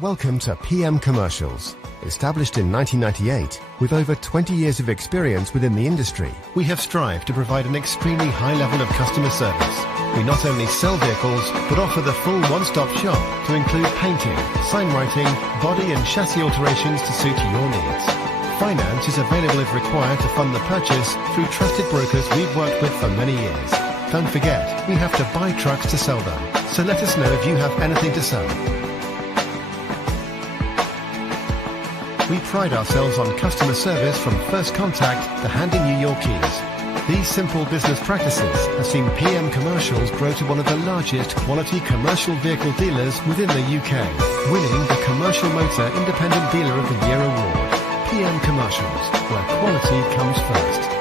Welcome to PM Commercials. Established in 1998, with over 20 years of experience within the industry, we have strived to provide an extremely high level of customer service. We not only sell vehicles, but offer the full one-stop shop to include painting, sign writing, body and chassis alterations to suit your needs. Finance is available if required to fund the purchase through trusted brokers we've worked with for many years. Don't forget, we have to buy trucks to sell them, so let us know if you have anything to sell. We pride ourselves on customer service from first contact to handing you your keys. These simple business practices have seen PM Commercials grow to one of the largest quality commercial vehicle dealers within the UK, winning the Commercial Motor Independent Dealer of the Year award. PM Commercials, where quality comes first.